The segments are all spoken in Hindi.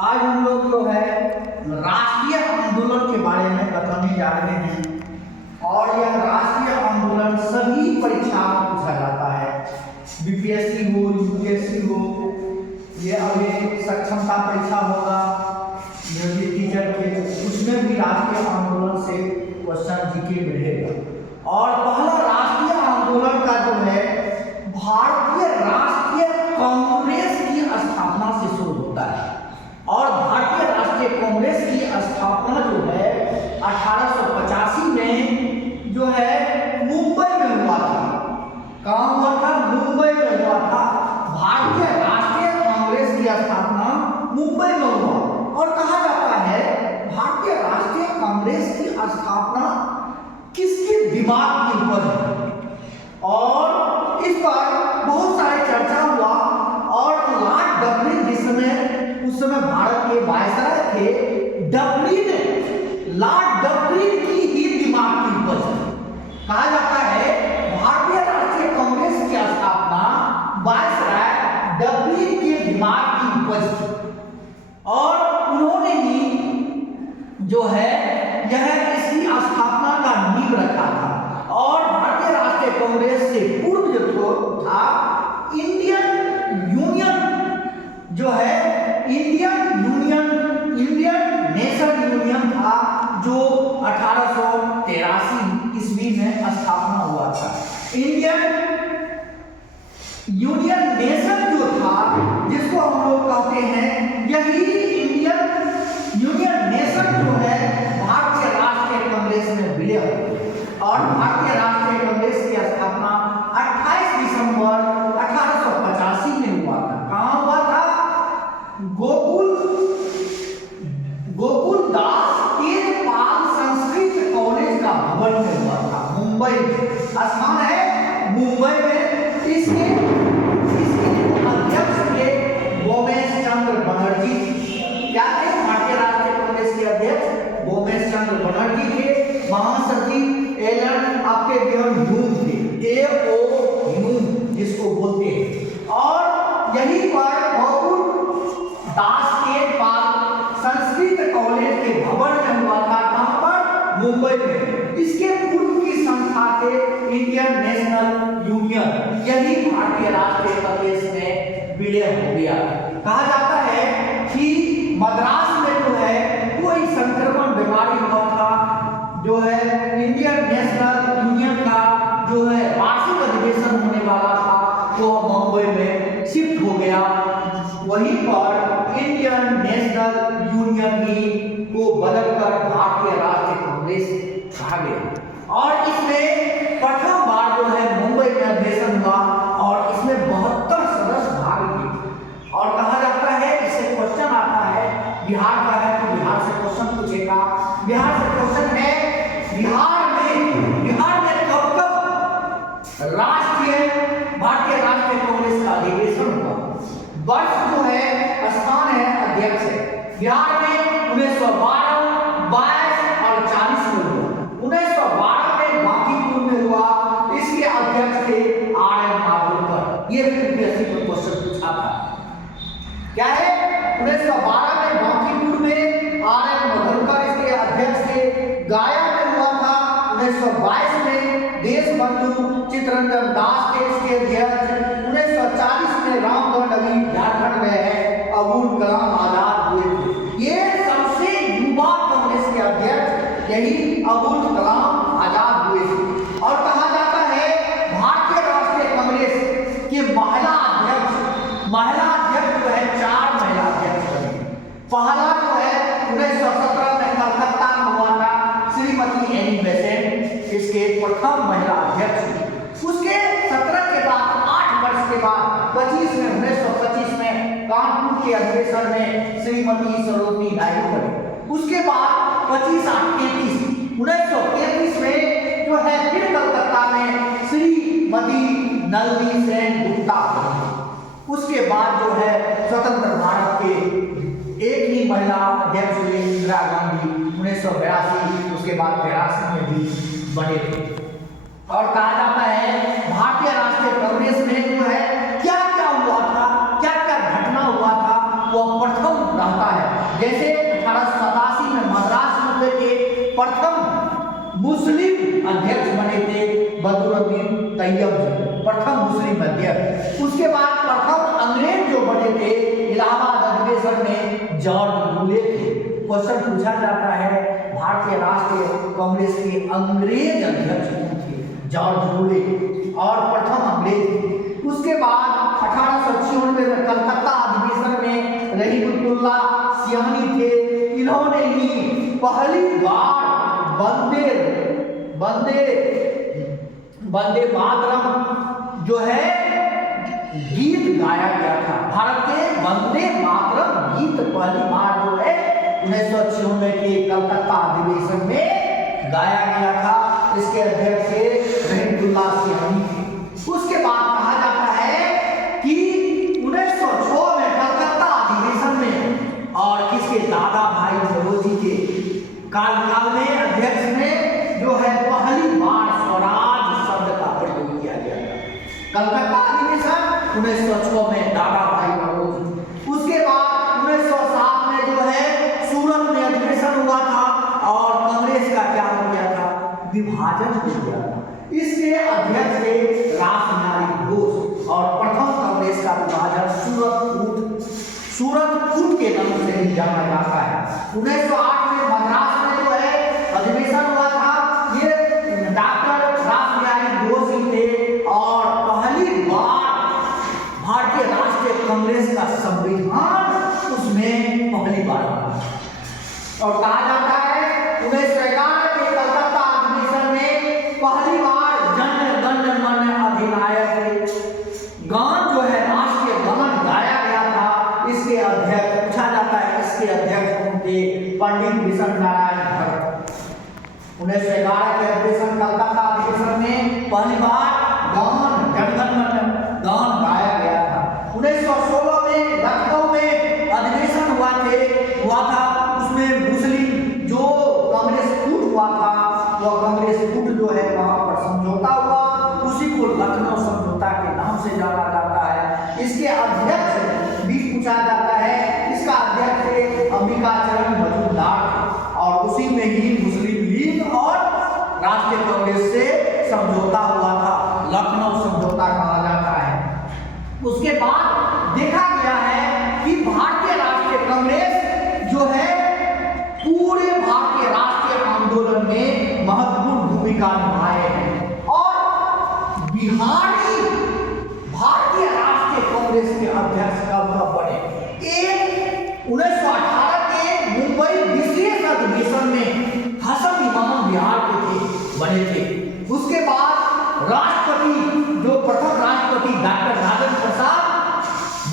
आज हम लोग जो है राष्ट्रीय आंदोलन के बारे में बताने जा रहे हैं और यह राष्ट्रीय आंदोलन सभी परीक्षाओं में पूछा जाता है। बीपीएससी हो, यूपीएससी हो, ये अभी सक्षमता परीक्षा होगा म्यूजिक टीचर के, उसमें भी राष्ट्रीय आंदोलन से क्वेश्चन जीके में रहेगा। और पहला राष्ट्रीय आंदोलन का जो है भारतीय राष्ट्रीय कांग्रेस की स्थापना से शुरू होता है और भारतीय राष्ट्रीय कांग्रेस की स्थापना जो है 1885 में जो है मुंबई में हुआ था। कहाँ हुआ था? मुंबई में हुआ था। भारतीय राष्ट्रीय कांग्रेस की स्थापना मुंबई में हुआ और कहा जाता है भारतीय राष्ट्रीय कांग्रेस की स्थापना किसके दिमाग की उपज है और इस पर बहुत सारे चर्चा हुआ। और लॉर्ड डफरिन जिस समय उस समय भारत के वायसराय थे, लॉर्ड डफरिन की ही दिमाग की उपज है। कहा जाता है भारतीय राष्ट्रीय कांग्रेस की स्थापना वायसराय डफरिन के दिमाग की उपज थी और उन्होंने ही जो है यह इसकी स्थापना का नींव रखा था। और भारतीय राष्ट्रीय कांग्रेस से पूर्व जो था इंडियन यूनियन जो है इंडियन नेशन यूनियन था जो 1883 ईस्वी में स्थापना हुआ था। इंडियन यूनियन नेशन जो था जिसको हम लोग कहते हैं, यही इंडियन यूनियन नेशन जो है भारतीय राष्ट्रीय कांग्रेस में विलय हो और भारतीय राष्ट्रीय कांग्रेस की स्थापना 28 दिसंबर 1885 में हुआ था। कहाँ हुआ था? गोकुल दास तेजपाल संस्कृत कॉलेज का भवन में हुआ था। मुंबई स्थान है मुंबई में। इसके अध्यक्ष थे बोमेश चंद्र बनर्जी। क्या थे? भारतीय राष्ट्रीय कांग्रेस के अध्यक्ष बोमेश चंद्र बनर्जी थे। महासचिव एलन आपके ह्यूम थे, जिसको बोलते हैं। और यहीं पर गोकुल दास तेजपाल संस्कृत कॉलेज के भवन में हुआ था। कहां पर? मुंबई में। इसके पूर्व की संस्था थे इंडियन नेशनल यूनियन। यही भारतीय राष्ट्रीय कांग्रेस में विलय हो गया। कहा जाता है कि मद्रास में जो है कोई संक्रमण बीमारी हुआ था, जो है इंडियन नेशनल यूनियन का जो है वार्षिक अधिवेशन होने वाला था, वो मुंबई में शिफ्ट हो गया। वहीं पर इंडियन नेशनल यूनियन को बदलकर भारतीय राष्ट्रीय कांग्रेस कहा गया और इसमें प्रथम बार जो है मुंबई में अधिवेशन हुआ और इसमें 72 सदस्य भाग लिए। और कहा जाता है, इससे क्वेश्चन आता है, बिहार का है तो बिहार से क्वेश्चन पूछेगा। बिहार से क्वेश्चन है, बिहार में कब भारतीय राष्ट्रीय कांग्रेस का अधिवेशन हुआ? वर्ष जो है, स्थान है, अध्यक्ष है। बिहार में 1912, 22 और 40 में हुआ। 1912 में बांकीपुर में हुआ। इसके अध्यक्ष थे आर एन मालवणकर। ये भी यूपीएससी में क्वेश्चन पूछा था। क्या है? 1912 में बांकीपुर में आर एन मालवणकर इसके अध्यक्ष थे। गया में हुआ था 1922 में देशबंधु चित्तरंजन दास थे इसके अध्यक्ष। 1940 में रामगढ़ नदी झारखंड में है, अबुल कलाम आजाद हुए थे। ये सबसे युवा कांग्रेस के अध्यक्ष यही अबुल कलाम आजाद हुए थे। और कहा जाता है भारतीय राष्ट्रीय कांग्रेस के महिला अध्यक्ष जो है 4 महिला अध्यक्ष बने। पहला जो है 1917 में कलकत्ता में हुआ था, श्रीमती एनी बेसेंट इसके प्रथम महिला अध्यक्ष। उसके 17 के बाद 8 वर्ष के बाद 1925 में कानपुर के अधिवेशन में श्रीमती सरोजिनी नायडू बने। उसके बाद 1933 में जो है फिर कलकत्ता में श्रीमती नलिनी सेन गुप्ता बनी। उसके बाद जो है स्वतंत्र भारत के एक ही महिला अध्यक्ष हुए इंदिरा गांधी 1982, उसके बाद 83 में भी बने थे। और कहा जाता है भारतीय राष्ट्रीय कांग्रेस में जो है क्या क्या हुआ था, क्या क्या घटना हुआ था, वह प्रथम रहता है। जैसे 1887 में मद्रास सूबे के प्रथम मुस्लिम अध्यक्ष बने थे बदरुद्दीन तैयब जी, प्रथम मुस्लिम अध्यक्ष। उसके बाद प्रथम अंग्रेज जो बने थे इलाहाबाद अधिवेशन में जॉर्ज लूले थे। क्वेश्चन पूछा जाता है भारतीय राष्ट्रीय कांग्रेस के अंग्रेज अध्यक्ष कौन थे? जॉर्ज लूले और प्रथम अंग्रेज। उसके बाद 1896 में कलकत्ता अधिवेशन में रहीमुद्दौला सियानी थे। इन्होंने ही पहली बार वंदे मातरम जो है गीत गाया गया था। भारत के वंदे मातरम गीत पहली बार जो है 1996 के कलकत्ता अधिवेशन में गाया गया था। इसके अध्यक्ष रहीमुद्दौला सियानी थे। उसके बाद कहा जाता है कि 1906 में कलकत्ता अधिवेशन में और किसके दादा भाई नौरोजी के काल में अध्यक्ष ने जो है पहली बार स्वराज शब्द का प्रयोग किया गया था। कलकत्ता अधिवेशन 1906 में दादा भाई नौरोजी। उसके बाद 1907 में जो है सूरत में अधिवेशन हुआ था और कांग्रेस का क्या हो गया था? विभाजन हो गया था। इसके अध्यक्ष थे रासबिहारी घोष और प्रथम कांग्रेस का विभाजन सूरत कूट के नाम से ही जाना जाता है। 1908 में मद्रास में जो है अधिवेशन हुआ था। ये डॉक्टर रासबिहारी घोष ही थे और पहली बार भारतीय राष्ट्रीय कांग्रेस का संविधान उसमें पहली बार बना। और कहा जाता है 1911 के कलकत्ता अधिवेशन में पहली बार जन गण मन अधिनायक गान जो है राष्ट्रीय गान गाया गया था। इसके अध्यक्ष पूछा जाता है, इसके अध्यक्ष कौन थे? पंडित विष्णु नारायण भट्ट। 1911 के अधिवेशन कलकत्ता अधिवेशन में पहली बार गान जनगण मन गान गाया गया था। 1916 में लखनऊ में अधिवेशन हुआ था। उसमें मुस्लिम जो कांग्रेस कूट हुआ था, वह कांग्रेस कूट जो है वहां पर समझौता हुआ, उसी को लखनऊ समझौता के नाम से जाना जाता है। इसके अध्यक्ष भी पूछा जाता है, इसका अध्यक्ष थे अंबिकाचरण मजूमदार और उसी में ही मुस्लिम लीग और राष्ट्रीय कांग्रेस से समझौता हुआ था, लखनऊ समझौता कहा जाता है। उसके बाद देखा गया है कि भारतीय राष्ट्रीय कांग्रेस जो है पूरे भारतीय राष्ट्रीय आंदोलन में महत्वपूर्ण भूमिका निभाए हैं और बिहारी भारतीय राष्ट्रीय कांग्रेस के अध्यक्ष कब बने? 1918 के मुंबई विशेष अधिवेशन में हसन इमाम बिहार के थे बने थे। उसके बाद राष्ट्रपति जो प्रथम राष्ट्रपति डॉक्टर राजेंद्र प्रसाद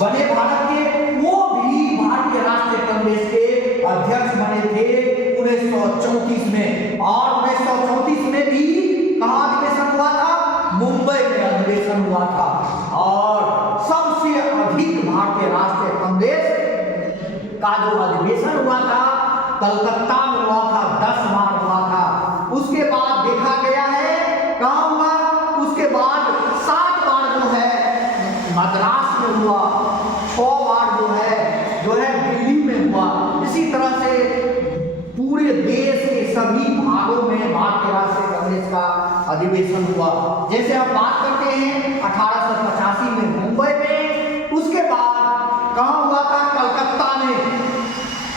बने भारत के, वो भी भारतीय राष्ट्रीय कांग्रेस के अध्यक्ष बने थे 1934 में। और 1934 में भी कहाँ अधिवेशन हुआ था? मुंबई में अधिवेशन हुआ था। और सबसे अधिक भारतीय राष्ट्रीय कांग्रेस का जो अधिवेशन हुआ था कलकत्ता में हुआ था, 10 बार हुआ था। उसके बाद देखा गया है कहाँ हुआ? उसके बाद 7 बार जो है मद्रास में हुआ, 6 बार जो है दिल्ली में हुआ। इसी तरह से पूरे देश के सभी भागों में भारतीय राष्ट्रीय कांग्रेस का अधिवेशन हुआ। जैसे हम बात करते हैं 1885 में मुंबई में, उसके बाद कहाँ हुआ था? कलकत्ता में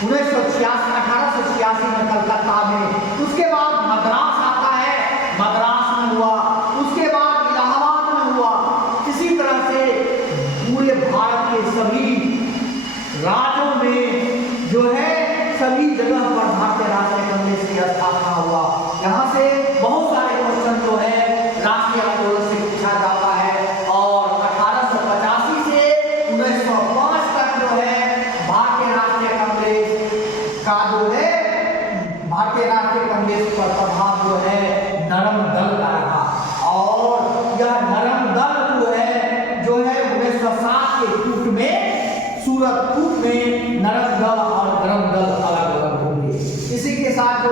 1886 में कलकत्ता में। उसके बाद मद्रास आता है, मद्रास में हुआ। उसके बाद इलाहाबाद में हुआ। इसी तरह से पूरे भारत के सभी राज्यों में जो है सभी जगह पर भारतीय राष्ट्रीय कांग्रेस की स्थापना हुआ। यहाँ से बहुत सारे क्वेश्चन जो है राष्ट्रीय आंदोलन से पूछा जाता है और 1885 से 1905 तक जो है भारतीय राष्ट्रीय कांग्रेस का जो है भारतीय राष्ट्रीय कांग्रेस पर प्रभाव जो है नरम दल का रहा। और यह नरम दल जो है 1907 के कूट में, सूरत कूट में नरम दल और गरम दल अलग अलग होंगे। इसी के साथ